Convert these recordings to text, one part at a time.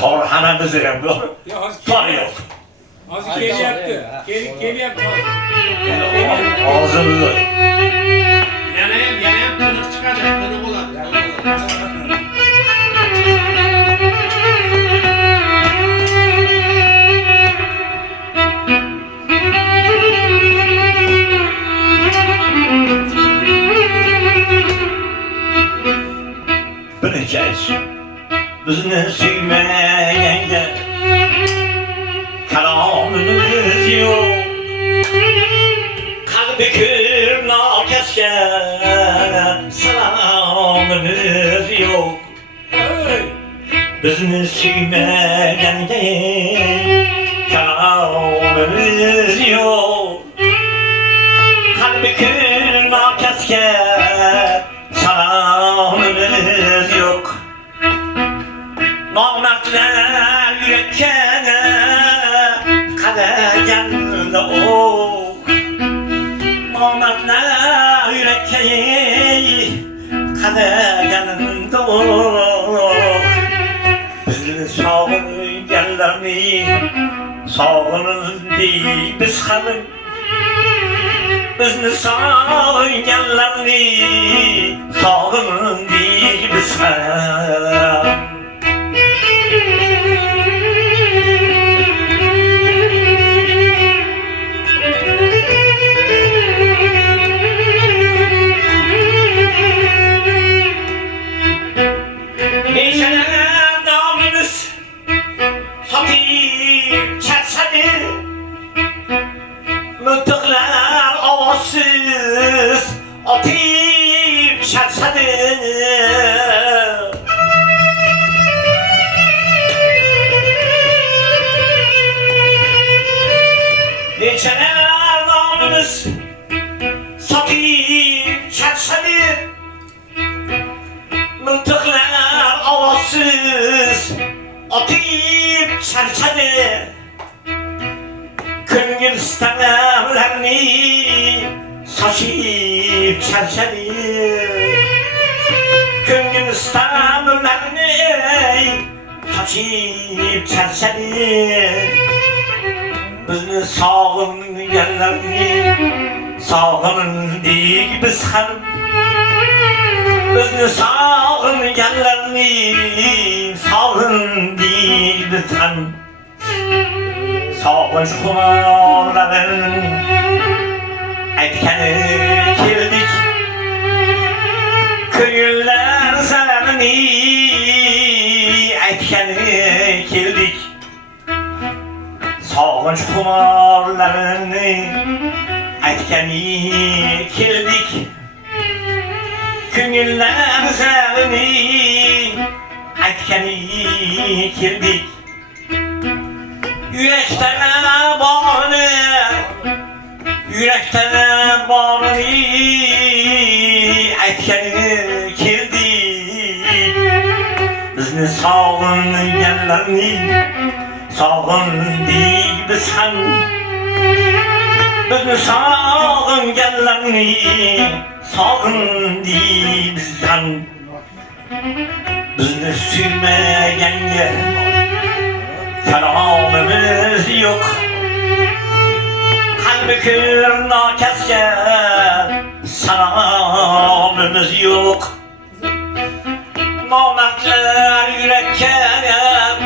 Torhanamız hem bu. Tor yok. Azı keli yaptı. Keli yaptı. Ağzımızı. Yanayım kılık çıkacak, kılık olan. Bileceğiz. Bizni sevmeyende kelamımız yok. Kalbi kür nakesken selamımız yok. Bizni sevmeyende kelamımız yok. Kalbi kür nakesken selamımız yok. Namertler yürekkene kadergende o. Namertler yürekkene kadergende o. Bizi sağın yerlerini sağının değil biz hanım. Bizni sağın yerlerini sağının değil biz hanım. Neyseler namımız satayım çerçedi. Mıntıklar avazsız atayım çerçedi. Neyseler namımız satayım çerçedi. Mıntıklar avazsız atayım çerçede. Köngül istemlerini saçıp çerçede. Köngül istemlerini saçıp çerçede. Bizni sağın yerlerini sağın değil biz hanım. Bizni sağın yerlerini sağın değil biz hanım. Sağın şumarların etkeni kirdik. Köyüller zemini etkeni kirdik. Sağın şumarların etkeni kirdik. Köyüller zemini etkeni kirdik. Yürekten bağını, yürekten bağını etkeni kirdik. Bizni sağın yerlerini sağın değil biz hem. Bizni sağın yerlerini sağın değil biz hem. Bizni sürmeyen yer kelamımız yok. Kalbi kür nakesken selamımız yok. Namertler yürekken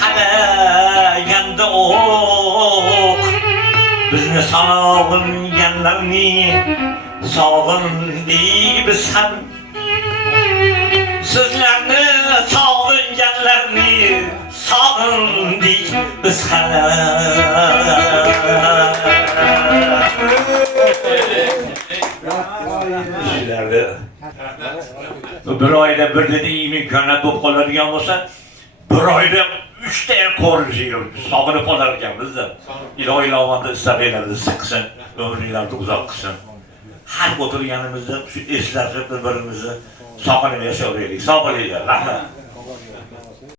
kadergende ok. Bizni sağın yerlerini sağın değil biz hem. Sizlerini sağın yerlerini sağın değil biz hem. Bir ayda bir dedi iyi imkanlar top qo'ladigan bo'lsa, bir ayda 3 ta ko'rishib, sog'inib qolar ekanmiz da. Ilohi ilovanda istag'inglarni siqsin, umringlarni uzoq qilsin. Har o'tirganimizda shu eslatib bir-birimizni sog'inib yashayveraylik. Sog' bo'linglar, rahmat.